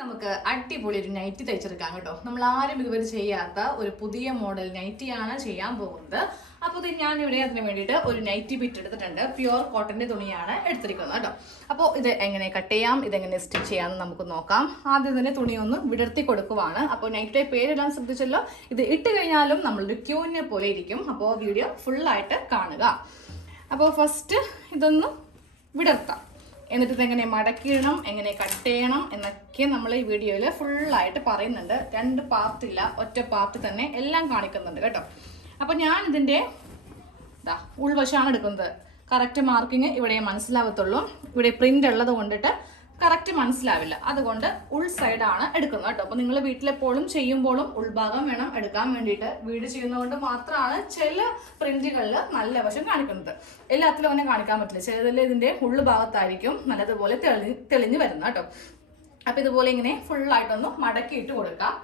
നമുക്ക് അടിപൊളി ഒരു നൈറ്റി തയ്ച്ചെടുക്കാം കേട്ടോ. നമ്മൾ ആരും ഇതുവരെ ചെയ്യാത്ത ഒരു പുതിയ മോഡൽ നൈറ്റിയാണ് ചെയ്യാൻ പോകുന്നത്. അപ്പോൾ ഇത് ഞാൻ ഇവിടെ അതിന് വേണ്ടിയിട്ട് ഒരു നൈറ്റി ബിറ്റ് എടുത്തിട്ടുണ്ട്. പ്യുവർ കോട്ടന്റെ തുണിയാണ് എടുത്തിരിക്കുന്നത് കേട്ടോ. അപ്പോൾ ഇത് എങ്ങനെ കട്ട് ചെയ്യാം ഇതെങ്ങനെ സ്റ്റിച്ച് ചെയ്യാമെന്ന് നമുക്ക് നോക്കാം. ആദ്യം തന്നെ തുണി ഒന്ന് വിടർത്തി കൊടുക്കുവാണ്. അപ്പോൾ നൈറ്റിയുടെ പേരെല്ലാം ശ്രദ്ധിച്ചല്ലോ. ഇത് ഇട്ട് കഴിഞ്ഞാലും നമ്മളൊരു ക്യൂവിനെ പോലെ ഇരിക്കും. അപ്പോൾ വീഡിയോ ഫുള്ളായിട്ട് കാണുക. അപ്പോൾ ഫസ്റ്റ് ഇതൊന്ന് വിടർത്താം. എന്നിട്ട് ഇതെങ്ങനെ മടക്കിയിടണം എങ്ങനെ കട്ട് ചെയ്യണം എന്നൊക്കെ നമ്മൾ ഈ വീഡിയോയിൽ ഫുള്ളായിട്ട് പറയുന്നുണ്ട്. രണ്ട് പാർട്ടില്ല ഒറ്റ പാർട്ട് തന്നെ എല്ലാം കാണിക്കുന്നുണ്ട് കേട്ടോ. അപ്പോൾ ഞാൻ ഇതിന്റെ ഇതാ ഉൾവശമാണ് എടുക്കുന്നത്. കറക്റ്റ് മാർക്കിങ് ഇവിടെ മനസ്സിലാവത്തുള്ളൂ. ഇവിടെ പ്രിന്റ് ഉള്ളത് കൊണ്ടിട്ട് കറക്റ്റ് മനസ്സിലാവില്ല. അതുകൊണ്ട് ഉൾ സൈഡാണ് എടുക്കുന്നത് കേട്ടോ. അപ്പോൾ നിങ്ങൾ വീട്ടിലെപ്പോഴും ചെയ്യുമ്പോഴും ഉൾഭാഗം വേണം എടുക്കാൻ വേണ്ടിയിട്ട്. വീട് ചെയ്യുന്നതുകൊണ്ട് മാത്രമാണ് ചില പ്രിന്റുകളിൽ നല്ല വശം കാണിക്കുന്നത്. എല്ലാത്തിലും അങ്ങനെ കാണിക്കാൻ പറ്റില്ല. ചിലതിൽ ഇതിന്റെ ഉൾഭാഗത്തായിരിക്കും ഭാഗത്തായിരിക്കും നല്ലതുപോലെ തെളി തെളിഞ്ഞ് വരുന്നത് കേട്ടോ. അപ്പോൾ ഇതുപോലെ ഇങ്ങനെ ഫുള്ളായിട്ടൊന്ന് മടക്കിയിട്ട് കൊടുക്കാം.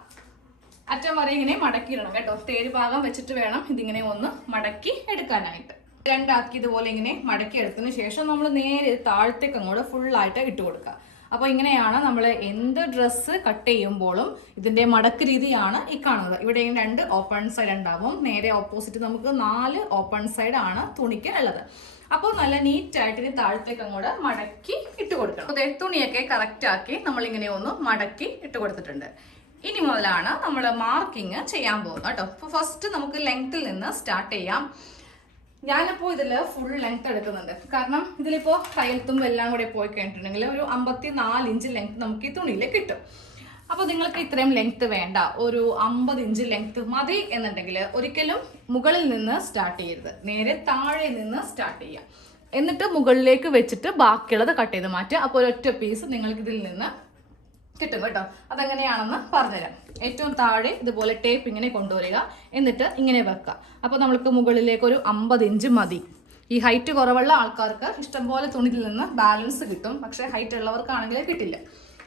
അറ്റം വരെ ഇങ്ങനെ മടക്കിയിടണം കേട്ടോ. തേര് ഭാഗം വെച്ചിട്ട് വേണം ഇതിങ്ങനെ ഒന്ന് മടക്കി എടുക്കാനായിട്ട്. രണ്ടാക്കി ഇതുപോലെ ഇങ്ങനെ മടക്കി എടുത്തതിന് ശേഷം നമ്മൾ നേരെ താഴത്തേക്ക് അങ്ങോട്ട് ഫുള്ളായിട്ട് ഇട്ട് കൊടുക്കുക. അപ്പോൾ ഇങ്ങനെയാണ് നമ്മൾ എന്ത് ഡ്രസ്സ് കട്ട് ചെയ്യുമ്പോഴും ഇതിന്റെ മടക്ക് രീതിയാണ് ഈ കാണുന്നത്. ഇവിടെ ഇങ്ങനെ രണ്ട് ഓപ്പൺ സൈഡ് ഉണ്ടാവും. നേരെ ഓപ്പോസിറ്റ് നമുക്ക് നാല് ഓപ്പൺ സൈഡ് ആണ് തുണിക്ക് ഉള്ളത്. അപ്പോൾ നല്ല നീറ്റായിട്ട് ഇനി താഴത്തേക്ക് അങ്ങോട്ട് മടക്കി ഇട്ട് കൊടുക്കണം. അതെ തുണിയൊക്കെ കറക്റ്റ് ആക്കി നമ്മൾ ഇങ്ങനെ ഒന്ന് മടക്കി ഇട്ട് കൊടുത്തിട്ടുണ്ട്. ഇനി മുതലാണ് നമ്മൾ മാർക്കിങ് ചെയ്യാൻ പോകുന്നത് കേട്ടോ. ഫസ്റ്റ് നമുക്ക് ലെങ്ത്തിൽ നിന്ന് സ്റ്റാർട്ട് ചെയ്യാം. ഞാനിപ്പോൾ ഇതിൽ ഫുൾ ലെങ്ത് എടുക്കുന്നുണ്ട്. കാരണം ഇതിലിപ്പോൾ കയ്യത്തും എല്ലാം കൂടെ പോയി കഴിഞ്ഞിട്ടുണ്ടെങ്കിൽ ഒരു അമ്പത്തി നാല് ഇഞ്ച് ലെങ്ത് നമുക്ക് ഈ തുണിയിൽ കിട്ടും. അപ്പോൾ നിങ്ങൾക്ക് ഇത്രയും ലെങ്ത് വേണ്ട. ഒരു അമ്പത് ഇഞ്ച് ലെങ്ത് മതി എന്നുണ്ടെങ്കിൽ ഒരിക്കലും മുകളിൽ നിന്ന് സ്റ്റാർട്ട് ചെയ്യരുത്. നേരെ താഴെ നിന്ന് സ്റ്റാർട്ട് ചെയ്യാം. എന്നിട്ട് മുകളിലേക്ക് വെച്ചിട്ട് ബാക്കിയുള്ളത് കട്ട് ചെയ്ത് മാറ്റുക. അപ്പോൾ ഒരൊറ്റ പീസ് നിങ്ങൾക്ക് ഇതിൽ നിന്ന് കിട്ടും കേട്ടോ. അതെങ്ങനെയാണെന്ന് പറഞ്ഞുതരാം. ഏറ്റവും താഴെ ഇതുപോലെ ടേപ്പ് ഇങ്ങനെ കൊണ്ടുവരിക. എന്നിട്ട് ഇങ്ങനെ വെക്കുക. അപ്പോൾ നമ്മൾക്ക് മുകളിലേക്ക് ഒരു അമ്പത് ഇഞ്ച് മതി. ഈ ഹൈറ്റ് കുറവുള്ള ആൾക്കാർക്ക് ഇഷ്ടംപോലെ തുണിയിൽ നിന്ന് ബാലൻസ് കിട്ടും. പക്ഷേ ഹൈറ്റ് ഉള്ളവർക്കാണെങ്കിൽ കിട്ടില്ല.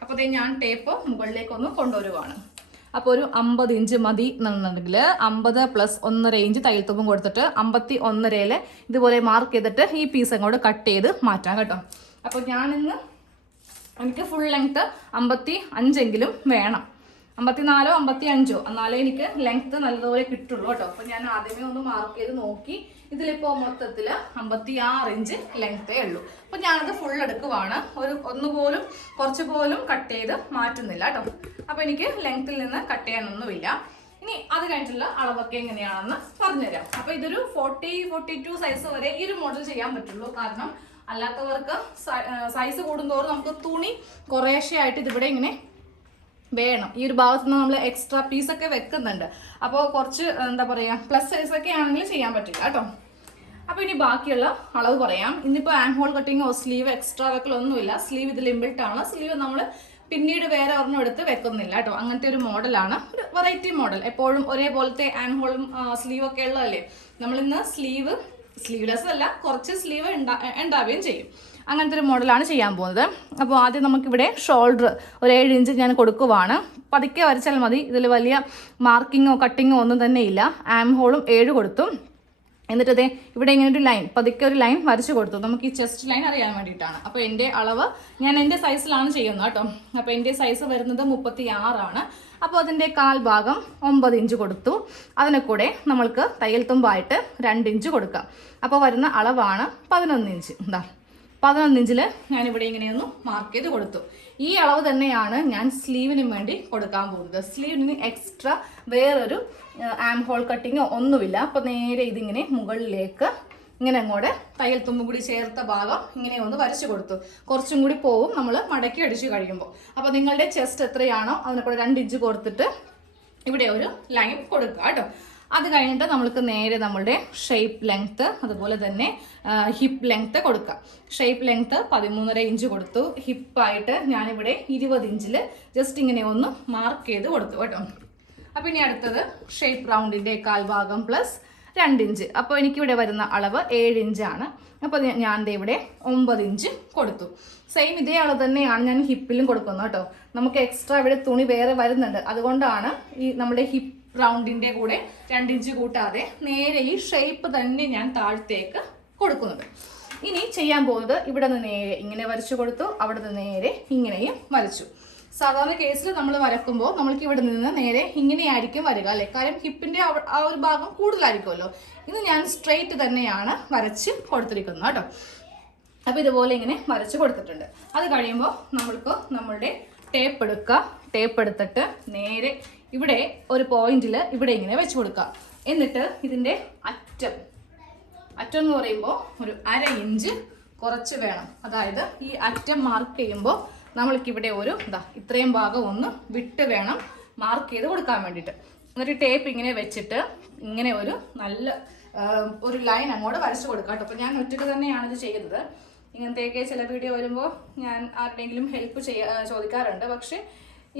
അപ്പോൾ ഞാൻ ടേപ്പ് മുകളിലേക്കൊന്ന് കൊണ്ടുവരുവാണ്. അപ്പോൾ ഒരു അമ്പത് ഇഞ്ച് മതി എന്നുണ്ടെങ്കിൽ അമ്പത് പ്ലസ് ഒന്നര ഇഞ്ച് തയ്യൽത്തുമ്പും കൊടുത്തിട്ട് അമ്പത്തി ഒന്നരയിൽ ഇതുപോലെ മാർക്ക് ചെയ്തിട്ട് ഈ പീസ് അങ്ങോട്ട് കട്ട് ചെയ്ത് മാറ്റാം കേട്ടോ. അപ്പോൾ ഞാനിന്ന് എനിക്ക് ഫുൾ ലെങ്ത് അമ്പത്തി അഞ്ചെങ്കിലും വേണം. അമ്പത്തിനാലോ അമ്പത്തി അഞ്ചോ എന്നാലേ എനിക്ക് ലെങ്ത് നല്ലതുപോലെ കിട്ടുള്ളൂ കേട്ടോ. അപ്പൊ ഞാൻ ആദ്യമേ ഒന്ന് മാർക്ക് ചെയ്ത് നോക്കി. ഇതിലിപ്പോ മൊത്തത്തിൽ അമ്പത്തി ആറ് ഇഞ്ച് ലെങ്ത്തേ ഉള്ളൂ. അപ്പൊ ഞാനത് ഫുൾ എടുക്കുവാണ്. ഒരു ഒന്നുപോലും കുറച്ച് പോലും കട്ട് ചെയ്ത് മാറ്റുന്നില്ല കേട്ടോ. അപ്പൊ എനിക്ക് ലെങ്ത്തിൽ നിന്ന് കട്ട് ചെയ്യാനൊന്നുമില്ല. ഇനി അത് കഴിഞ്ഞിട്ടുള്ള അളവൊക്കെ എങ്ങനെയാണെന്ന് പറഞ്ഞുതരാം. അപ്പൊ ഇതൊരു ഫോർട്ടി ഫോർട്ടി ടു സൈസ് വരെ ഈ ഒരു മോഡൽ ചെയ്യാൻ പറ്റുള്ളൂ. കാരണം അല്ലാത്തവർക്ക് സൈസ് കൂടുന്തോറും നമുക്ക് തുണി കുറേശ്ശെ ആയിട്ട് ഇതിവിടെ ഇങ്ങനെ വേണം. ഈ ഒരു ഭാഗത്ത് നിന്ന് നമ്മൾ എക്സ്ട്രാ പീസൊക്കെ വെക്കുന്നുണ്ട്. അപ്പോൾ കുറച്ച് എന്താ പറയുക പ്ലസ് സൈസ് ഒക്കെ ആണെങ്കിൽ ചെയ്യാൻ പറ്റില്ല കേട്ടോ. അപ്പോൾ ഇനി ബാക്കിയുള്ള അളവ് പറയാം. ഇന്നിപ്പോൾ ആൻഡ് ഹോൾ കട്ടിങ്ങോ സ്ലീവ് എക്സ്ട്രാ വെക്കലൊന്നുമില്ല സ്ലീവ് ഇതിൽ ആണ്. സ്ലീവ് നമ്മൾ പിന്നീട് വേറെ ഒരെണ്ണം എടുത്ത് വെക്കുന്നില്ല കേട്ടോ. അങ്ങനത്തെ ഒരു മോഡലാണ്. ഒരു വെറൈറ്റി മോഡൽ എപ്പോഴും ഒരേപോലത്തെ ആൻഡ് ഹോളും സ്ലീവ് ഒക്കെ ഉള്ളതല്ലേ? നമ്മളിന്ന് സ്ലീവ് സ്ലീവ്ലെസ് അല്ല കുറച്ച് സ്ലീവ് ഉണ്ടാവുകയും ചെയ്യും. അങ്ങനത്തെ ഒരു മോഡലാണ് ചെയ്യാൻ പോകുന്നത്. അപ്പോൾ ആദ്യം നമുക്കിവിടെ ഷോൾഡർ ഒരു ഏഴ് ഇഞ്ച് ഞാൻ കൊടുക്കുവാണ്. പതുക്കെ വരച്ചാൽ മതി. ഇതിൽ വലിയ മാർക്കിങ്ങോ കട്ടിങ്ങോ ഒന്നും തന്നെ ഇല്ല. ആം ഹോളും ഏഴ് കൊടുത്തു. എന്നിട്ട് അതെ ഇവിടെ ഇങ്ങനെ ഒരു ലൈൻ പതുക്കെ ഒരു ലൈൻ വരച്ചു കൊടുത്തു. നമുക്ക് ഈ ചെസ്റ്റ് ലൈൻ അറിയാൻ വേണ്ടിയിട്ടാണ്. അപ്പോൾ എന്റെ അളവ് ഞാൻ എന്റെ സൈസിലാണ് ചെയ്യുന്നത് കേട്ടോ. അപ്പോൾ എന്റെ സൈസ് വരുന്നത് മുപ്പത്തി ആറാണ് അപ്പോൾ അതിന്റെ ഭാഗം ഒമ്പത് ഇഞ്ച് കൊടുത്തു. അതിനെ കൂടെ നമ്മൾക്ക് തയ്യൽ തുമ്പായിട്ട് രണ്ട് ഇഞ്ച് കൊടുക്കാം. അപ്പോൾ വരുന്ന അളവാണ് പതിനൊന്ന് ഇഞ്ച്. എന്താ പതിനൊന്ന് ഇഞ്ചിൽ ഞാനിവിടെ ഇങ്ങനെയൊന്ന് മാർക്ക് ചെയ്ത് കൊടുത്തു. ഈ അളവ് തന്നെയാണ് ഞാൻ സ്ലീവിനും വേണ്ടി കൊടുക്കാൻ പോകുന്നത്. സ്ലീവിന് എക്സ്ട്രാ വേറൊരു ആം ഹോൾ കട്ടിങ്ങോ ഒന്നുമില്ല. അപ്പോൾ നേരെ ഇതിങ്ങനെ മുകളിലേക്ക് ഇങ്ങനെ അങ്ങോട്ട് തയ്യൽ തുമ്പും കൂടി ചേർത്ത ഭാഗം ഇങ്ങനെ ഒന്ന് വരച്ചു കൊടുത്തു. കുറച്ചും കൂടി പോവും നമ്മൾ മടക്കി അടിച്ചു കഴിയുമ്പോൾ. അപ്പോൾ നിങ്ങളുടെ ചെസ്റ്റ് എത്രയാണോ അതിനെ കൂടെ രണ്ട് ഇഞ്ച് കൊടുത്തിട്ട് ഇവിടെ ഒരു ലൈൻ കൊടുക്കുക കേട്ടോ. അത് കഴിഞ്ഞിട്ട് നമ്മൾക്ക് നേരെ നമ്മളുടെ ഷേപ്പ് ലെങ്ത്ത് അതുപോലെ തന്നെ ഹിപ്പ് ലെങ്ത്ത് കൊടുക്കാം. ഷേപ്പ് ലെങ്ത്ത് പതിമൂന്നര ഇഞ്ച് കൊടുത്തു. ഹിപ്പായിട്ട് ഞാനിവിടെ ഇരുപത് ഇഞ്ചിൽ ജസ്റ്റ് ഇങ്ങനെ ഒന്ന് മാർക്ക് ചെയ്ത് കൊടുത്തു കേട്ടോ. അപ്പോൾ ഇനി അടുത്തത് ഷേപ്പ് റൗണ്ടിന്റെ കാൽഭാഗം പ്ലസ് രണ്ട് ഇഞ്ച് അപ്പോൾ എനിക്കിവിടെ വരുന്ന അളവ് ഏഴ് ഇഞ്ചാണ് അപ്പോൾ ഞാൻ- ഇവിടെ ഒമ്പത് ഇഞ്ച് കൊടുത്തു. സെയിം ഇതേ അളവ് തന്നെയാണ് ഞാൻ ഹിപ്പിലും കൊടുക്കുന്നത് കേട്ടോ. നമുക്ക് എക്സ്ട്രാ ഇവിടെ തുണി വേറെ വരുന്നുണ്ട്. അതുകൊണ്ടാണ് ഈ നമ്മുടെ ഹിപ്പ് റൗണ്ടിന്റെ കൂടെ രണ്ടിഞ്ച് കൂട്ടാതെ നേരെ ഈ ഷേപ്പ് തന്നെ ഞാൻ താഴത്തേക്ക് കൊടുക്കുന്നത്. ഇനി ചെയ്യാൻ പോകുന്നത് ഇവിടെ നിന്ന് നേരെ ഇങ്ങനെ വരച്ചു കൊടുത്തു അവിടെ നിന്ന് നേരെ ഇങ്ങനെയും വരച്ചു. സാധാരണ കേസിൽ നമ്മൾ വരക്കുമ്പോൾ നമ്മൾക്ക് ഇവിടെ നിന്ന് നേരെ ഇങ്ങനെയായിരിക്കും വരിക അല്ലേ? കാര്യം ഹിപ്പിന്റെ ആ ഒരു ഭാഗം കൂടുതലായിരിക്കുമല്ലോ. ഇത് ഞാൻ സ്ട്രെയിറ്റ് തന്നെയാണ് വരച്ച് കൊടുത്തിരിക്കുന്നത് കേട്ടോ. അപ്പോൾ ഇതുപോലെ ഇങ്ങനെ വരച്ച് കൊടുത്തിട്ടുണ്ട്. അത് കഴിയുമ്പോൾ നമ്മൾക്ക് നമ്മളുടെ ടേപ്പ് എടുക്കുക ടേപ്പ് എടുത്തിട്ട് നേരെ ഇവിടെ ഒരു പോയിന്റിൽ ഇവിടെ ഇങ്ങനെ വെച്ച് കൊടുക്കുക എന്നിട്ട് ഇതിന്റെ അറ്റം. അറ്റം എന്ന് പറയുമ്പോൾ ഒരു അര ഇഞ്ച് കുറച്ച് വേണം. അതായത് ഈ അറ്റം മാർക്ക് ചെയ്യുമ്പോൾ നമ്മൾക്ക് ഇവിടെ ഒരു ഇതാ ഇത്രയും ഭാഗം ഒന്ന് വിട്ട് വേണം മാർക്ക് ചെയ്ത് കൊടുക്കാൻ വേണ്ടിയിട്ട്. എന്നിട്ട് ടേപ്പ് ഇങ്ങനെ വെച്ചിട്ട് ഇങ്ങനെ ഒരു നല്ല ഒരു ലൈൻ അങ്ങോട്ട് വരച്ചു കൊടുക്കാം കേട്ടോ. അപ്പോൾ ഞാൻ ഒറ്റയ്ക്ക് തന്നെയാണ് ഇത് ചെയ്തത്. ഇങ്ങനത്തെയൊക്കെ ചില വീഡിയോ വരുമ്പോൾ ഞാൻ ആരുടെയെങ്കിലും ഹെൽപ്പ് ചെയ്യാ ചോദിക്കാറുണ്ട്. പക്ഷേ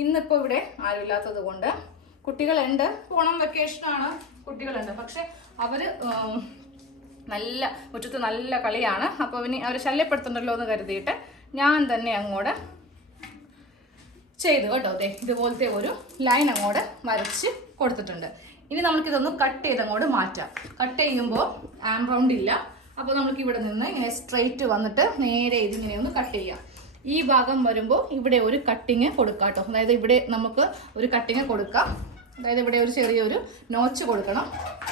ഇന്നിപ്പോൾ ഇവിടെ ആരുമില്ലാത്തത് കൊണ്ട് കുട്ടികളുണ്ട്. ഓണം വെക്കേഷനാണ്. കുട്ടികളുണ്ട്. പക്ഷെ അവർ നല്ല മുറ്റത്ത് നല്ല കളിയാണ്. അപ്പോൾ ഇനി അവരെ ശല്യപ്പെടുത്തണ്ടല്ലോ എന്ന് കരുതിയിട്ട് ഞാൻ തന്നെ അങ്ങോട്ട് ചെയ്തു കേട്ടോ. അതെ ഇതുപോലത്തെ ഒരു ലൈൻ അങ്ങോട്ട് വരച്ച് കൊടുത്തിട്ടുണ്ട്. ഇനി നമുക്കിതൊന്ന് കട്ട് ചെയ്ത് അങ്ങോട്ട് മാറ്റാം. കട്ട് ചെയ്യുമ്പോൾ ആം റൗണ്ട് ഇല്ല. അപ്പോൾ നമുക്ക് ഇവിടെ നിന്ന് ഇങ്ങനെ സ്ട്രെയിറ്റ് വന്നിട്ട് നേരെ ഇതിങ്ങനെ ഒന്ന് കട്ട് ചെയ്യാം. ഈ ഭാഗം വരുമ്പോൾ ഇവിടെ ഒരു കട്ടിങ് കൊടുക്കാം കേട്ടോ അതായത് ഇവിടെ നമുക്ക് ഒരു കട്ടിങ് കൊടുക്കാം. അതായത് ഇവിടെ ഒരു ചെറിയൊരു നോച്ച് കൊടുക്കണം.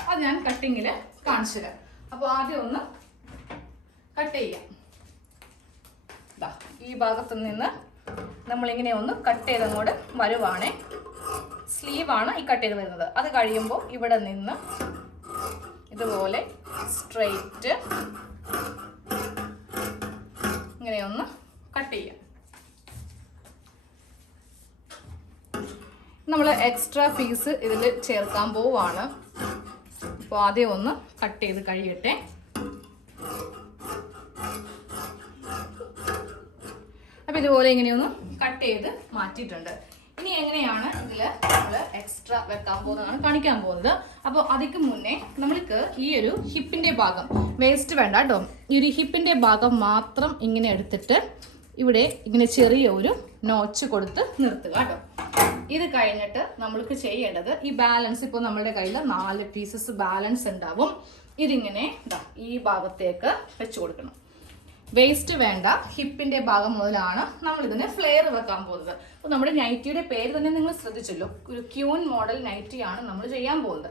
അത് ഞാൻ കട്ടിങ്ങിൽ കാണിച്ചു തരാം. അപ്പോൾ ആദ്യം ഒന്ന് കട്ട് ചെയ്യാം. ഈ ഭാഗത്ത് നിന്ന് നമ്മളിങ്ങനെ ഒന്ന് കട്ട് ചെയ്തങ്ങോട്ട് വരുവാണേ. സ്ലീവാണ് ഈ കട്ട് ചെയ്ത് വരുന്നത്. അത് കഴിയുമ്പോൾ ഇവിടെ നിന്ന് ഇതുപോലെ സ്ട്രെയിറ്റ് ഇങ്ങനെ ഒന്ന് കട്ട് ചെയ്യാം നമ്മൾ എക്സ്ട്രാ പീസ് ഇതിൽ ചേർക്കാൻ പോവാണ്. അപ്പോൾ ആദ്യം ഒന്ന് കട്ട് ചെയ്ത് കഴിയട്ടെ. അപ്പം ഇതുപോലെ ഇങ്ങനെയൊന്ന് കട്ട് ചെയ്ത് മാറ്റിയിട്ടുണ്ട്. ഇനി എങ്ങനെയാണ് ഇതിൽ നമ്മൾ എക്സ്ട്രാ വെക്കാൻ പോകുന്നതാണ് കാണിക്കാൻ പോകുന്നത്? അപ്പോൾ അതിക്ക് മുന്നേ നമ്മൾക്ക് ഈ ഒരു ഹിപ്പിന്റെ ഭാഗം വേസ്റ്റ് വേണ്ട കേട്ടോ. ഈ ഒരു ഹിപ്പിന്റെ ഭാഗം മാത്രം ഇങ്ങനെ എടുത്തിട്ട് ഇവിടെ ഇങ്ങനെ ചെറിയ ഒരു നോച്ച് കൊടുത്ത് നിർത്തുക കേട്ടോ. ഇത് കഴിഞ്ഞിട്ട് നമ്മൾക്ക് ചെയ്യേണ്ടത് ഈ ബാലൻസ് ഇപ്പോൾ നമ്മുടെ കയ്യിൽ നാല് പീസസ് ബാലൻസ് ഉണ്ടാവും. ഇതിങ്ങനെ ഈ ഭാഗത്തേക്ക് വെച്ചു കൊടുക്കണം. വേസ്റ്റ് വേണ്ട. ഹിപ്പിന്റെ ഭാഗം മുതലാണ് നമ്മൾ ഇതിന് ഫ്ലെയർ വെക്കാൻ പോകുന്നത്. അപ്പോൾ നമ്മുടെ നൈറ്റിയുടെ പേര് തന്നെ നിങ്ങൾ ശ്രദ്ധിച്ചല്ലോ. ഒരു ക്യൂൻ മോഡൽ നൈറ്റിയാണ് നമ്മൾ ചെയ്യാൻ പോകുന്നത്.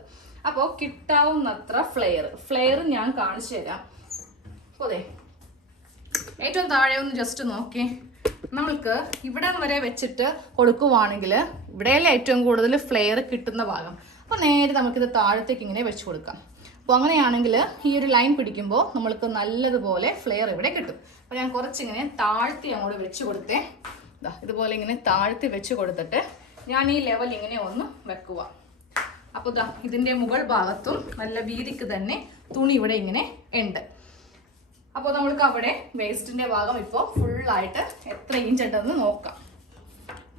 അപ്പോൾ കിട്ടാവുന്നത്ര ഫ്ലെയർ ഫ്ലെയർ ഞാൻ കാണിച്ചു തരാം. ദേ ഏറ്റവും താഴെ ഒന്ന് ജസ്റ്റ് നോക്കി. നമ്മൾക്ക് ഇവിടെ വരെ വെച്ചിട്ട് കൊടുക്കുവാണെങ്കിൽ ഇവിടെയല്ലേ ഏറ്റവും കൂടുതൽ ഫ്ലെയർ കിട്ടുന്ന ഭാഗം. അപ്പോൾ നേരെ നമുക്കിത് താഴത്തേക്ക് ഇങ്ങനെ വെച്ച് കൊടുക്കാം. അപ്പോൾ അങ്ങനെയാണെങ്കിൽ ഈ ഒരു ലൈൻ പിടിക്കുമ്പോൾ നമ്മൾക്ക് നല്ലതുപോലെ ഫ്ലെയർ ഇവിടെ കിട്ടും. അപ്പോൾ ഞാൻ കുറച്ചിങ്ങനെ താഴ്ത്തി അങ്ങോട്ട് വെച്ച് കൊടുത്തേ. ഇതുപോലെ ഇങ്ങനെ താഴ്ത്തി വെച്ച് കൊടുത്തിട്ട് ഞാൻ ഈ ലെവൽ ഇങ്ങനെ ഒന്ന് വെക്കുക. അപ്പോൾ ഇതാ ഇതിന്റെ മുകൾ ഭാഗത്തും നല്ല വീതിക്ക് തന്നെ തുണി ഇവിടെ ഇങ്ങനെ ഉണ്ട്. അപ്പോൾ നമ്മൾക്ക് അവിടെ വേസ്റ്റിന്റെ ഭാഗം ഇപ്പോൾ ഫുള്ളായിട്ട് എത്ര ഇഞ്ച് ഉണ്ടെന്ന് നോക്കാം.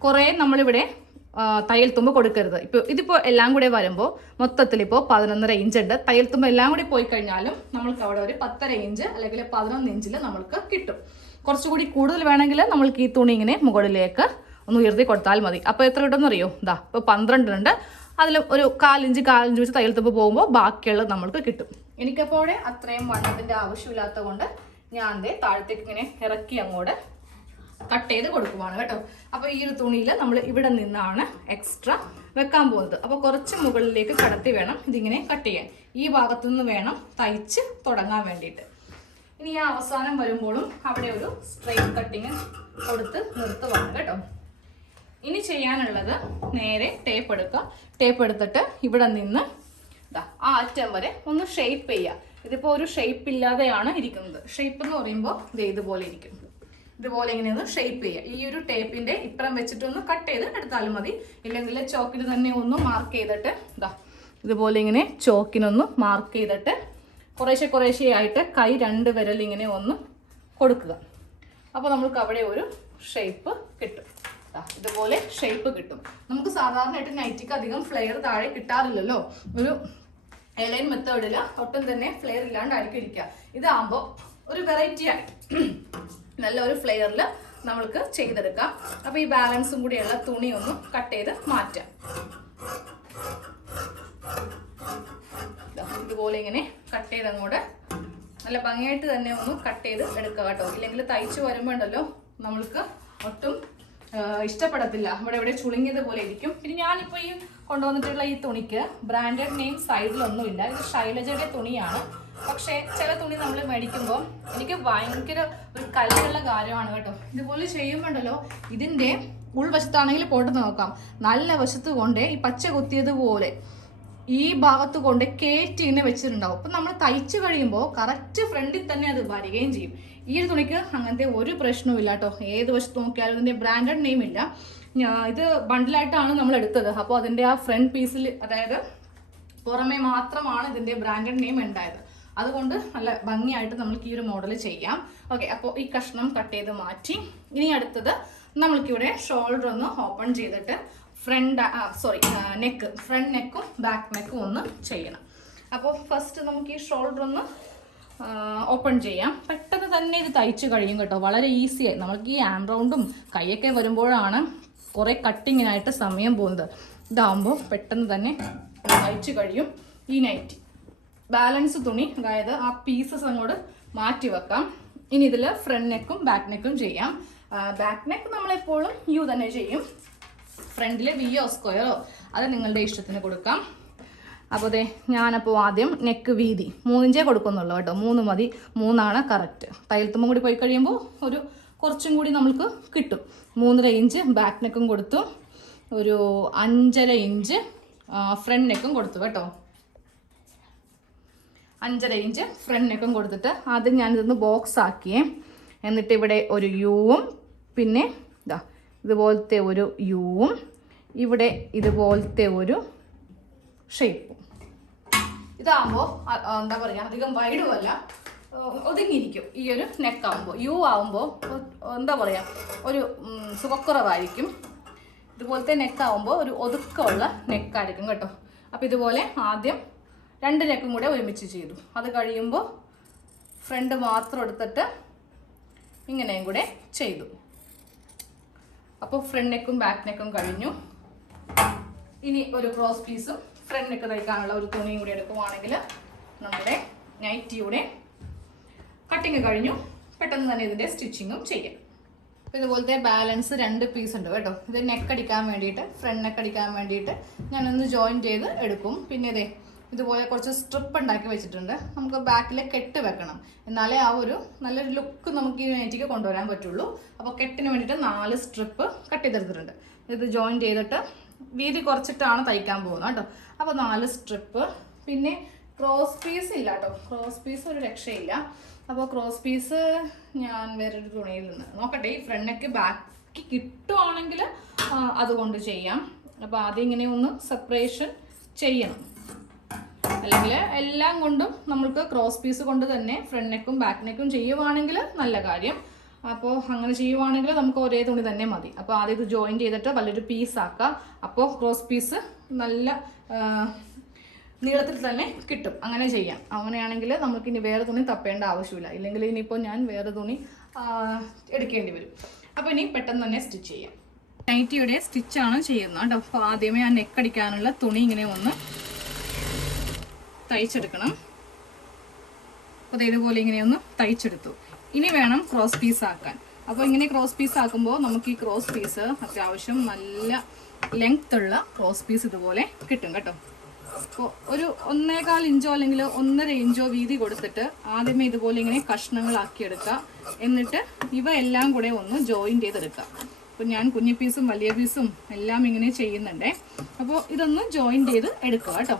കുറേ നമ്മളിവിടെ തയ്യൽ തുമ്പ് കൊടുക്കരുത്. ഇപ്പോൾ ഇതിപ്പോൾ എല്ലാം കൂടെ വരുമ്പോൾ മൊത്തത്തിൽ ഇപ്പോൾ പതിനൊന്നര ഇഞ്ച് ഉണ്ട്. തയ്യൽ തുമ്പ് എല്ലാം കൂടി പോയി കഴിഞ്ഞാലും നമ്മൾക്ക് അവിടെ ഒരു പത്തര ഇഞ്ച് അല്ലെങ്കിൽ പതിനൊന്ന് ഇഞ്ചിൽ നമ്മൾക്ക് കിട്ടും. കുറച്ചുകൂടി കൂടുതൽ വേണമെങ്കിൽ നമ്മൾക്ക് ഈ തുണി ഇങ്ങനെ മുകളിലേക്ക് ഒന്ന് ഉയർത്തി കൊടുത്താൽ മതി. അപ്പോൾ എത്ര കിട്ടുമെന്ന് അറിയോ? ഇതാ ഇപ്പോൾ പന്ത്രണ്ടുണ്ട് അതിൽ ഒരു കാലിഞ്ച് കാലിഞ്ച് വെച്ച് തയ്യൽ തുമ്പ് പോകുമ്പോൾ ബാക്കിയുള്ളത് നമ്മൾക്ക് കിട്ടും. എനിക്കപ്പോൾ അവിടെ അത്രയും വണ്ണത്തിന്റെ ആവശ്യമില്ലാത്ത കൊണ്ട് ഞാൻ ദേ താഴത്തേക്ക് ഇങ്ങനെ ഇറക്കി അങ്ങോട്ട് കട്ട് ചെയ്ത് കൊടുക്കുവാണ് കേട്ടോ. അപ്പോൾ ഈ ഒരു തുണിയിൽ നമ്മൾ ഇവിടെ നിന്നാണ് എക്സ്ട്രാ വെക്കാൻ പോകുന്നത്. അപ്പോൾ കുറച്ച് മുകളിലേക്ക് കടത്തി വേണം ഇതിങ്ങനെ കട്ട് ചെയ്യാൻ. ഈ ഭാഗത്തു നിന്ന് വേണം തയ്ച്ച് തുടങ്ങാൻ വേണ്ടിയിട്ട്. ഇനി ആ അവസാനം വരുമ്പോഴും അവിടെ ഒരു സ്ട്രെയിറ്റ് കട്ടിങ് കൊടുത്ത് നിർത്തുവാണ് കേട്ടോ. ഇനി ചെയ്യാനുള്ളത് നേരെ ടേപ്പ് എടുക്കുക. ടേപ്പ് എടുത്തിട്ട് ഇവിടെ നിന്ന് ആ അറ്റം വരെ ഒന്ന് ഷേപ്പ് ചെയ്യുക ഇതിപ്പോൾ ഒരു ഷേപ്പ് ഇല്ലാതെയാണ് ഇരിക്കുന്നത്. ഷേപ്പ് എന്ന് പറയുമ്പോൾ ഇത് ഇതുപോലെ ഇരിക്കും. ഇതുപോലെ ഇങ്ങനെ ഒന്ന് ഷേപ്പ് ചെയ്യുക ഈ ഒരു ടേപ്പിന്റെ ഇപ്പുറം വെച്ചിട്ട് ഒന്ന് കട്ട് ചെയ്ത് എടുത്താലും മതി. ഇല്ലെങ്കിൽ ചോക്കിന് തന്നെ ഒന്ന് മാർക്ക് ചെയ്തിട്ട് ഇതാ ഇതുപോലെ ഇങ്ങനെ ചോക്കിനൊന്ന് മാർക്ക് ചെയ്തിട്ട് കുറേശ്ശെ കുറേശ്ശെ ആയിട്ട് കൈ രണ്ട് വിരൽ ഇങ്ങനെ ഒന്ന് കൊടുക്കുക. അപ്പോൾ നമുക്ക് അവിടെ ഒരു ഷേപ്പ് കിട്ടും. ഇതുപോലെ ഷേപ്പ് കിട്ടും. നമുക്ക് സാധാരണയായിട്ട് നൈറ്റിക്ക് അധികം ഫ്ലെയർ താഴെ കിട്ടാറില്ലല്ലോ. ഒരു എയർലൈൻ മെത്തേഡിൽ ഒട്ടും തന്നെ ഫ്ലെയർ ഇല്ലാണ്ടായിരിക്കും ഇരിക്കുക. ഇതാകുമ്പോൾ ഒരു വെറൈറ്റി ആയി നല്ല ഒരു ഫ്ലെയറിൽ നമ്മൾക്ക് ചെയ്തെടുക്കാം. അപ്പോൾ ഈ ബാലൻസും കൂടിയുള്ള തുണി ഒന്ന് കട്ട് ചെയ്ത് മാറ്റാം. ഇതുപോലെ ഇങ്ങനെ കട്ട് ചെയ്ത് അങ്ങോട്ട് നല്ല ഭംഗിയായിട്ട് തന്നെ ഒന്ന് കട്ട് ചെയ്ത് എടുക്കുക കേട്ടോ. ഇല്ലെങ്കിൽ തയ്ച്ച് വരുമ്പോൾ ഉണ്ടല്ലോ നമ്മൾക്ക് ഒട്ടും ഇഷ്ടപ്പെടത്തില്ല. ഇവിടെ ഇവിടെ ചുളുങ്ങിയത് പോലെ ഇരിക്കും. പിന്നെ ഞാനിപ്പോൾ ഈ കൊണ്ടുവന്നിട്ടുള്ള ഈ തുണിക്ക് ബ്രാൻഡഡ് നെയിം സൈഡിലൊന്നുമില്ല ഇത് ശൈലജയുടെ തുണിയാണ്. പക്ഷേ ചില തുണി നമ്മൾ മേടിക്കുമ്പോൾ എനിക്ക് ഭയങ്കര ഒരു കല്ലുള്ള കാര്യമാണ് കേട്ടോ. ഇതുപോലെ ചെയ്യുമ്പോണ്ടല്ലോ ഇതിന്റെ ഉൾവശത്താണെങ്കിൽ പോട്ട് നോക്കാം. നല്ല വശത്ത് കൊണ്ട് ഈ പച്ച കുത്തിയതുപോലെ ഈ ഭാഗത്ത് കൊണ്ട് കയറ്റി ഇങ്ങനെ വെച്ചിട്ടുണ്ടാവും. അപ്പം നമ്മൾ തയ്ച്ചു കഴിയുമ്പോൾ കറക്റ്റ് ഫ്രണ്ടിൽ തന്നെ അത് വരികയും ചെയ്യും. ഈ ഒരു തുണിക്ക് അങ്ങനത്തെ ഒരു പ്രശ്നവും ഇല്ല കേട്ടോ ഏത് വശത്ത് നോക്കിയാലും ഇതിന്റെ ബ്രാൻഡഡ് നെയിം ഇല്ല. ഇത് ബണ്ടിലായിട്ടാണ് നമ്മൾ എടുത്തത്. അപ്പോൾ അതിന്റെ ആ ഫ്രണ്ട് പീസിൽ അതായത് പുറമേ മാത്രമാണ് ഇതിന്റെ ബ്രാൻഡഡ് നെയിം ഉണ്ടായത്. അതുകൊണ്ട് നല്ല ഭംഗിയായിട്ട് നമുക്ക് ഈ ഒരു മോഡൽ ചെയ്യാം. ഓക്കെ അപ്പോൾ ഈ കഷ്ണം കട്ട് ചെയ്ത് മാറ്റി. ഇനി അടുത്തത് നമ്മൾക്കിവിടെ ഷോൾഡർ ഒന്ന് ഓപ്പൺ ചെയ്തിട്ട് ഫ്രണ്ട് സോറി നെക്ക് ഫ്രണ്ട് നെക്കും ബാക്ക് നെക്കും ഒന്ന് ചെയ്യണം. അപ്പോൾ ഫസ്റ്റ് നമുക്ക് ഈ ഷോൾഡർ ഒന്ന് ഓപ്പൺ ചെയ്യാം. പെട്ടെന്ന് തന്നെ ഇത് തയ്ച്ച് കഴിയും കേട്ടോ. വളരെ ഈസിയായി നമുക്ക് ഈ ആം റൗണ്ടും കൈയൊക്കെ വരുമ്പോഴാണ് കുറേ കട്ടിങ്ങിനായിട്ട് സമയം പോകുന്നത്. ഇതാകുമ്പോൾ പെട്ടെന്ന് തന്നെ തയ്ച്ച് കഴിയും. ഈ നൈറ്റി ബാലൻസ് തുണി അതായത് ആ പീസസ് അങ്ങോട്ട് മാറ്റി വെക്കാം. ഇനി ഇതിൽ ഫ്രണ്ട് നെക്കും ബാക്ക് നെക്കും ചെയ്യാം. ബാക്ക് നെക്ക് നമ്മളെപ്പോഴും യു തന്നെ ചെയ്യും. ഫ്രണ്ടിൽ വിയോ സ്ക്വയറോ അത് നിങ്ങളുടെ ഇഷ്ടത്തിന് കൊടുക്കാം. അപ്പോൾ അതെ ഞാനപ്പോൾ ആദ്യം നെക്ക് വീതി. മൂന്നിഞ്ചേ കൊടുക്കുന്നുള്ളൂ കേട്ടോ. മൂന്ന് മതി. മൂന്നാണ് കറക്റ്റ് തയ്യൽത്തുമ്പം കൂടി പോയി കഴിയുമ്പോൾ ഒരു കുറച്ചും കൂടി നമുക്ക് കിട്ടും. മൂന്നര ഇഞ്ച് ബാക്ക് നെക്കും കൊടുത്തു. ഒരു അഞ്ചര ഇഞ്ച് ഫ്രണ്ട് നെക്കും കൊടുത്തു കേട്ടോ. അഞ്ചര ഇഞ്ച് ഫ്രണ്ട് നെക്കും കൊടുത്തിട്ട് ആദ്യം ഞാനിതൊന്ന് ബോക്സ് ആക്കിയേ. എന്നിട്ട് ഇവിടെ ഒരു യുവും പിന്നെ ഇതുപോലത്തെ ഒരു യുവും ഇവിടെ ഇതുപോലത്തെ ഒരു ഷേപ്പും ഇതാകുമ്പോൾ എന്താ പറയുക അധികം വൈഡും അല്ല ഒതുങ്ങിയിരിക്കും ഈ ഒരു നെക്ക് ആകുമ്പോൾ യു ആകുമ്പോൾ എന്താ പറയുക ഒരു സുഖക്കുറവായിരിക്കും. ഇതുപോലത്തെ നെക്ക് ആകുമ്പോൾ ഒരു ഒതുക്കമുള്ള നെക്കായിരിക്കും കേട്ടോ. അപ്പോൾ ഇതുപോലെ ആദ്യം രണ്ട് നെക്കും കൂടെ ഒരുമിച്ച് ചെയ്തു. അത് കഴിയുമ്പോൾ ഫ്രണ്ട് മാത്രം എടുത്തിട്ട് ഇങ്ങനെയും കൂടെ ചെയ്തു. അപ്പോൾ ഫ്രണ്ട് നെക്കും ബാക്ക് നെക്കും കഴിഞ്ഞു. ഇനി ഒരു ക്രോസ് പീസും ഫ്രണ്ട് നെക്ക് തയ്ക്കാനുള്ള ഒരു തുണിയും കൂടി എടുക്കുവാണെങ്കിൽ നമ്മുടെ നൈറ്റിയുടെ കട്ടിങ് കഴിഞ്ഞു. പെട്ടെന്ന് തന്നെ ഇതിന്റെ സ്റ്റിച്ചിങ്ങും ചെയ്യാം. അപ്പോൾ ഇതുപോലത്തെ ബാലൻസ് രണ്ട് പീസ് ഉണ്ട് കേട്ടോ. ഇത് നെക്ക് അടിക്കാൻ വേണ്ടിയിട്ട് ഫ്രണ്ട് നെക്ക് അടിക്കാൻ വേണ്ടിയിട്ട് ഞാനൊന്ന് ജോയിൻ ചെയ്ത് എടുക്കും. പിന്നെ ഇതേ ഇതുപോലെ കുറച്ച് സ്ട്രിപ്പ് ഉണ്ടാക്കി വെച്ചിട്ടുണ്ട്. നമുക്ക് ബാക്കിൽ കെട്ട് വെക്കണം. എന്നാലേ ആ ഒരു നല്ലൊരു ലുക്ക് നമുക്ക് ഈ നൈറ്റിക്ക് കൊണ്ടുവരാൻ പറ്റുള്ളൂ. അപ്പോൾ കെട്ടിന് വേണ്ടിയിട്ട് നാല് സ്ട്രിപ്പ് കട്ട് ചെയ്തെടുത്തിട്ടുണ്ട്. ഇത് ജോയിൻ ചെയ്തിട്ട് വീതി കുറച്ചിട്ടാണ് തയ്ക്കാൻ പോകുന്നത് കേട്ടോ. അപ്പോൾ നാല് സ്ട്രിപ്പ് പിന്നെ ക്രോസ് പീസ് ഇല്ല കേട്ടോ. ക്രോസ് പീസ് ഒരു രക്ഷയില്ല. അപ്പോൾ ക്രോസ് പീസ് ഞാൻ വേറൊരു തുണിയിൽ നിന്ന് നോക്കട്ടെ. ഈ ഫ്രണ്ടൊക്കെ ബാക്കി കിട്ടുവാണെങ്കിൽ അതുകൊണ്ട് ചെയ്യാം. അപ്പോൾ ആദ്യം ഇങ്ങനെ ഒന്ന് സെപ്പറേഷൻ ചെയ്യണം. അല്ലെങ്കിൽ എല്ലാം കൊണ്ടും നമ്മൾക്ക് ക്രോസ് പീസ് കൊണ്ട് തന്നെ ഫ്രണ്ട് നെക്കും ബാക്ക് നെക്കും ചെയ്യുവാണെങ്കിൽ നല്ല കാര്യം. അപ്പോൾ അങ്ങനെ ചെയ്യുവാണെങ്കിൽ നമുക്ക് ഒരേ തുണി തന്നെ മതി. അപ്പോൾ ആദ്യം ഇത് ജോയിൻ ചെയ്തിട്ട് വലിയൊരു പീസ് ആക്കുക അപ്പോൾ ക്രോസ് പീസ് നല്ല നീളത്തിൽ തന്നെ കിട്ടും. അങ്ങനെ ചെയ്യാം. അങ്ങനെയാണെങ്കിൽ നമുക്ക് ഇനി വേറെ തുണി തപ്പേണ്ട ആവശ്യമില്ല. ഇല്ലെങ്കിൽ ഇനിയിപ്പോൾ ഞാൻ വേറെ തുണി എടുക്കേണ്ടി വരും. അപ്പോൾ ഇനി പെട്ടെന്ന് തന്നെ സ്റ്റിച്ച് ചെയ്യാം. നൈറ്റിയുടെ സ്റ്റിച്ചാണ് ചെയ്യുന്നത്. കേട്ടോ. അപ്പോൾ ആദ്യമേ ആ നെക്ക് അടിക്കാനുള്ള തുണി ഇങ്ങനെ ഒന്ന് തയ്ച്ചെടുക്കണം. അപ്പോൾ ഇതുപോലെ ഇങ്ങനെയൊന്ന് തയ്ച്ചെടുത്തു. ഇനി വേണം ക്രോസ് പീസ് ആക്കാൻ. അപ്പോൾ ഇങ്ങനെ ക്രോസ് പീസ് ആക്കുമ്പോൾ നമുക്ക് ഈ ക്രോസ് പീസ് അത്യാവശ്യം നല്ല ലെങ്ത് ഉള്ള ക്രോസ് പീസ് ഇതുപോലെ കിട്ടും കേട്ടോ. അപ്പോൾ ഒരു ഒന്നേകാൽ ഇഞ്ചോ അല്ലെങ്കിൽ ഒന്നര ഇഞ്ചോ വീതി കൊടുത്തിട്ട് ആദ്യമേ ഇതുപോലെ ഇങ്ങനെ കഷ്ണങ്ങളാക്കിയെടുക്കുക. എന്നിട്ട് ഇവ എല്ലാം കൂടെ ഒന്ന് ജോയിൻ ചെയ്തെടുക്കുക. അപ്പോൾ ഞാൻ കുഞ്ഞു പീസും വലിയ പീസും എല്ലാം ഇങ്ങനെ ചെയ്യുന്നുണ്ടേ. അപ്പോൾ ഇതൊന്ന് ജോയിൻ ചെയ്ത് എടുക്കുക കേട്ടോ.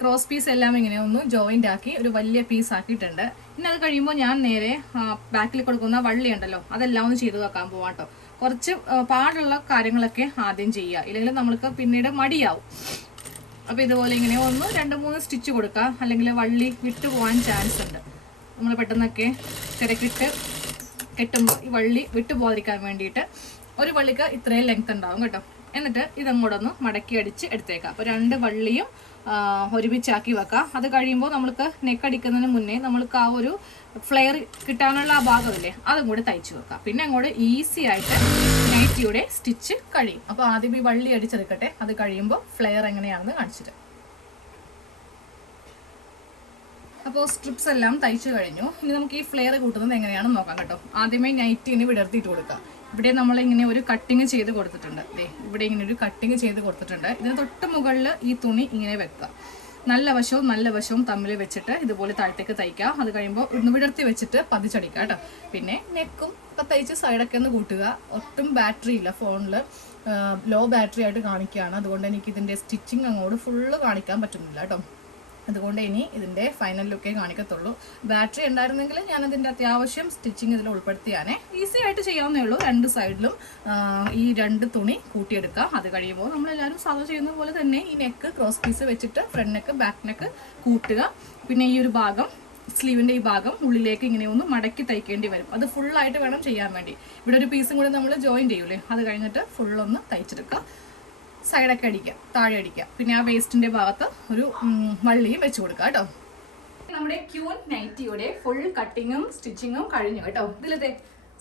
ക്രോസ് പീസ് എല്ലാം ഇങ്ങനെ ഒന്ന് ജോയിന്റ് ആക്കി ഒരു വലിയ പീസ് ആക്കിയിട്ടുണ്ട്. ഇനി അത് കഴിയുമ്പോൾ ഞാൻ നേരെ ബാക്കിൽ കൊടുക്കുന്ന വള്ളി ഉണ്ടല്ലോ അതെല്ലാം ഒന്ന് ചെയ്ത് വെക്കാൻ പോവാം കേട്ടോ കുറച്ച് പാടുള്ള കാര്യങ്ങളൊക്കെ ആദ്യം ചെയ്യുക. ഇല്ലെങ്കിൽ നമ്മൾക്ക് പിന്നീട് മടിയാവും. അപ്പോൾ ഇതുപോലെ ഇങ്ങനെ ഒന്ന് രണ്ട് മൂന്ന് സ്റ്റിച്ച് കൊടുക്കുക. അല്ലെങ്കിൽ വള്ളി വിട്ടു പോകാൻ ചാൻസ് ഉണ്ട്. നമ്മൾ പെട്ടെന്നൊക്കെ തിരക്കിട്ട് കെട്ടുമ്പോൾ ഈ വള്ളി വിട്ടു പോകാതിരിക്കാൻ വേണ്ടിയിട്ട് ഒരു വള്ളിക്ക് ഇത്രയും ലെങ്ത് ഉണ്ടാവും കേട്ടോ. എന്നിട്ട് ഇതങ്ങോട്ടൊന്ന് മടക്കി അടിച്ച് എടുത്തേക്കാം. അപ്പോൾ രണ്ട് വള്ളിയും ഒരുമിച്ചാക്കി വെക്കാം. അത് കഴിയുമ്പോൾ നമ്മൾക്ക് നെക്ക് അടിക്കുന്നതിന് മുന്നേ നമ്മൾക്ക് ആ ഒരു ഫ്ലെയർ കിട്ടാനുള്ള ആ ഭാഗമില്ലേ അതും കൂടെ തയ്ച്ചു വെക്കാം. പിന്നെ അങ്ങോട്ട് ഈസി ആയിട്ട് നൈറ്റിയുടെ സ്റ്റിച്ച് കഴിയും. അപ്പോൾ ആദ്യം ഈ വള്ളി അടിച്ചെടുക്കട്ടെ. അത് കഴിയുമ്പോൾ ഫ്ലെയർ എങ്ങനെയാണെന്ന് കാണിച്ചിട്ട്. അപ്പോൾ സ്ട്രിപ്സ് എല്ലാം തയ്ച്ചു കഴിഞ്ഞു. ഇനി നമുക്ക് ഈ ഫ്ലെയർ കൂട്ടുന്നത് എങ്ങനെയാണെന്ന് നോക്കാം കേട്ടോ. ആദ്യമേ നൈറ്റിന് വിടർത്തിയിട്ട് കൊടുക്കാം. ഇവിടെ നമ്മൾ ഇങ്ങനെ ഒരു കട്ടിങ് ചെയ്ത് കൊടുത്തിട്ടുണ്ട്. ദേ ഇവിടെ ഇങ്ങനെ ഒരു കട്ടിങ് ചെയ്ത് കൊടുത്തിട്ടുണ്ട്. ഇതിന് തൊട്ട് മുകളിൽ ഈ തുണി ഇങ്ങനെ വെക്കുക. നല്ല വശവും നല്ല വശവും തമ്മിൽ വെച്ചിട്ട് ഇതുപോലെ താഴത്തേക്ക് തയ്ക്കാം അത് കഴിയുമ്പോൾ ഒന്ന് വിടർത്തി വെച്ചിട്ട് പതിച്ചടിക്കുക കേട്ടോ. പിന്നെ നെക്കും ഒക്കെ തയ്ച്ച് സൈഡൊക്കെ ഒന്ന് കൂട്ടുക. ഒട്ടും ബാറ്ററി ഇല്ല. ഫോണിൽ ലോ ബാറ്ററി ആയിട്ട് കാണിക്കുകയാണ്. അതുകൊണ്ട് എനിക്ക് ഇതിന്റെ സ്റ്റിച്ചിങ് അങ്ങോട്ട് ഫുള്ള് കാണിക്കാൻ പറ്റുന്നില്ല കേട്ടോ. അതുകൊണ്ട് ഇനി ഇതിന്റെ ഫൈനൽ ലുക്കേ കാണിക്കത്തുള്ളൂ. ബാറ്ററി ഉണ്ടായിരുന്നെങ്കിൽ ഞാൻ അതിന്റെ അത്യാവശ്യം സ്റ്റിച്ചിങ് ഇതിൽ ഉൾപ്പെടുത്തിയാനേ. ഈസി ആയിട്ട് ചെയ്യാവുന്നേ ഉള്ളൂ. രണ്ട് സൈഡിലും ഈ രണ്ട് തുണി കൂട്ടിയെടുക്കാം. അത് കഴിയുമ്പോൾ നമ്മളെല്ലാവരും സാധാ ചെയ്യുന്ന പോലെ തന്നെ ഈ നെക്ക് ക്രോസ് പീസ് വെച്ചിട്ട് ഫ്രണ്ട് നെക്ക് ബാക്ക് നെക്ക് കൂട്ടുക. പിന്നെ ഈ ഒരു ഭാഗം സ്ലീവിന്റെ ഈ ഭാഗം ഉള്ളിലേക്ക് ഇങ്ങനെ ഒന്ന് മടക്കി തയ്ക്കേണ്ടി വരും. അത് ഫുള്ളായിട്ട് വേണം ചെയ്യാൻ വേണ്ടി. ഇവിടെ ഒരു പീസും കൂടി നമ്മൾ ജോയിൻ ചെയ്യൂലേ? അത് കഴിഞ്ഞിട്ട് ഫുള്ളൊന്ന് തയ്ച്ചെടുക്കുക സൈഡൊക്കെ അടിക്കുക താഴെ അടിക്കുക. പിന്നെ ആ വേസ്റ്റിന്റെ ഭാഗത്ത് ഒരു വള്ളിയും വെച്ച് കൊടുക്കുക കേട്ടോ. നമ്മുടെ ക്യൂൻ നൈറ്റിയുടെ ഫുൾ കട്ടിങ്ങും സ്റ്റിച്ചിങ്ങും കഴിഞ്ഞു കേട്ടോ. ഇതിലത്തെ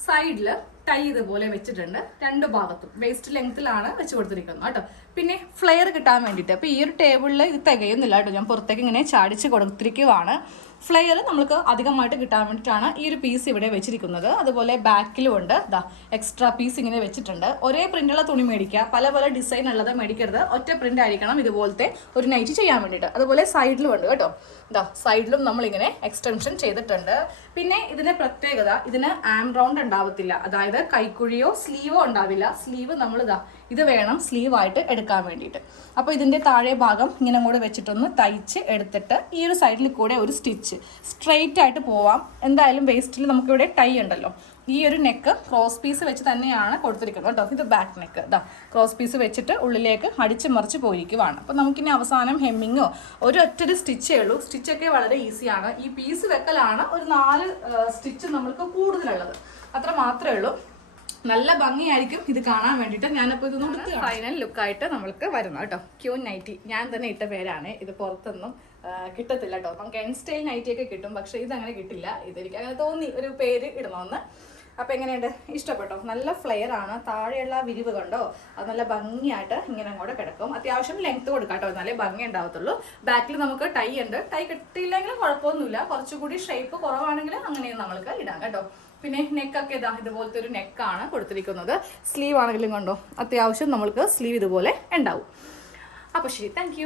സൈഡിൽ ടൈ ഇതുപോലെ വെച്ചിട്ടുണ്ട്. രണ്ട് ഭാഗത്തും വേസ്റ്റ് ലെങ്ത്തിലാണ് വെച്ച് കൊടുത്തിരിക്കുന്നത് കേട്ടോ. പിന്നെ ഫ്ലെയർ കിട്ടാൻ വേണ്ടിയിട്ട്. അപ്പോൾ ഈ ഒരു ടേബിളിൽ ഇത് തികയുന്നില്ല കേട്ടോ. ഞാൻ പുറത്തേക്ക് ഇങ്ങനെ ചാടിച്ച് കൊടുത്തിരിക്കുവാണ്. ഫ്ലെയർ നമുക്ക് അധികമായിട്ട് കിട്ടാൻ വേണ്ടിയിട്ടാണ് ഈ ഒരു പീസ് ഇവിടെ വെച്ചിരിക്കുന്നത്. അതുപോലെ ബാക്കിലും ഉണ്ട്. ദാ എക്സ്ട്രാ പീസ് ഇങ്ങനെ വെച്ചിട്ടുണ്ട്. ഒരേ പ്രിന്റുള്ള തുണി മേടിക്കുക. പല പല ഡിസൈൻ ഉള്ളത് മേടിക്കരുത്. ഒറ്റ പ്രിന്റ് ആയിരിക്കണം ഇതുപോലത്തെ ഒരു നൈറ്റ് ചെയ്യാൻ വേണ്ടിയിട്ട്. അതുപോലെ സൈഡിലും ഉണ്ട് കേട്ടോ. ദാ സൈഡിലും നമ്മളിങ്ങനെ എക്സ്റ്റൻഷൻ ചെയ്തിട്ടുണ്ട്. പിന്നെ ഇതിന്റെ പ്രത്യേകത ഇതിന് ആം റൗണ്ട് ഉണ്ടാവത്തില്ല. അതായത് കൈക്കുഴിയോ സ്ലീവോ ഉണ്ടാവില്ല. സ്ലീവ് നമ്മൾ ഇതാ ഇത് വേണം സ്ലീവായിട്ട് എടുക്കാൻ വേണ്ടിയിട്ട്. അപ്പോൾ ഇതിന്റെ താഴെ ഭാഗം ഇങ്ങനെ കൂടെ വെച്ചിട്ടൊന്ന് തയ്ച്ച് എടുത്തിട്ട് ഈ ഒരു സൈഡിൽ കൂടെ ഒരു സ്റ്റിച്ച് സ്ട്രെയിറ്റ് ആയിട്ട് പോവാം. എന്തായാലും വേസ്റ്റിൽ നമുക്കിവിടെ ടൈ ഉണ്ടല്ലോ. ഈ ഒരു നെക്ക് ക്രോസ് പീസ് വെച്ച് തന്നെയാണ് കൊടുത്തിരിക്കുന്നത് കേട്ടോ. ഇത് ബാക്ക് നെക്ക് ഇതാ ക്രോസ് പീസ് വെച്ചിട്ട് ഉള്ളിലേക്ക് അടിച്ച് മറിച്ച് പോയിരിക്കുവാണ്. അപ്പോൾ നമുക്കിനി അവസാനം ഹെമ്മിങ്ങോ ഒരു ഒറ്റൊരു സ്റ്റിച്ചേ ഉള്ളൂ. സ്റ്റിച്ചൊക്കെ വളരെ ഈസിയാണ് ഈ പീസ് വെക്കലാണ് ഒരു നാല് സ്റ്റിച്ച് നമ്മൾക്ക് കൂടുതലുള്ളത്. അത്ര മാത്രമേ ഉള്ളൂ. നല്ല ഭംഗിയായിരിക്കും ഇത് കാണാൻ വേണ്ടിയിട്ട് ഇത് നോക്കി ഫൈനൽ ലുക്കായിട്ട് നമ്മൾക്ക് വരുന്നു കേട്ടോ. ക്യൂൻ നൈറ്റി ഞാൻ തന്നെ ഇട്ട പേരാണ്. ഇത് പുറത്തൊന്നും കിട്ടത്തില്ല കേട്ടോ. നമുക്ക് എൻ സ്റ്റൈൽ നൈറ്റി ഒക്കെ കിട്ടും. പക്ഷേ ഇതങ്ങനെ കിട്ടില്ല. ഇതെനിക്ക് അങ്ങനെ തോന്നി ഒരു പേര് ഇടണമെന്ന് അപ്പോൾ എങ്ങനെയുണ്ട്? ഇഷ്ടപ്പെട്ടോ? നല്ല ഫ്ലെയർ ആണ്. താഴെയുള്ള വിരിവ് കണ്ടോ? അത് നല്ല ഭംഗിയായിട്ട് ഇങ്ങനെ അങ്ങോട്ട് കിടക്കും. അത്യാവശ്യം ലെങ്ത് കൊടുക്കാം കേട്ടോ. എന്നാലേ ഭംഗി ഉണ്ടാവത്തുള്ളൂ. ബാക്കിൽ നമുക്ക് ടൈ ഉണ്ട്. ടൈ കിട്ടിയില്ലെങ്കിലും കുഴപ്പമൊന്നുമില്ല. കുറച്ചുകൂടി ഷേപ്പ് കുറവാണെങ്കിൽ അങ്ങനെയും നമ്മൾക്ക് ഇടാം കേട്ടോ. പിന്നെ നെക്കൊക്കെ ഇതാ ഇതുപോലത്തെ ഒരു നെക്കാണ് കൊടുത്തിരിക്കുന്നത്. സ്ലീവ് ആണെങ്കിലും കണ്ടോ അത്യാവശ്യം നമ്മൾക്ക് സ്ലീവ് ഇതുപോലെ ഉണ്ടാവും. അപ്പോൾ ശരി താങ്ക്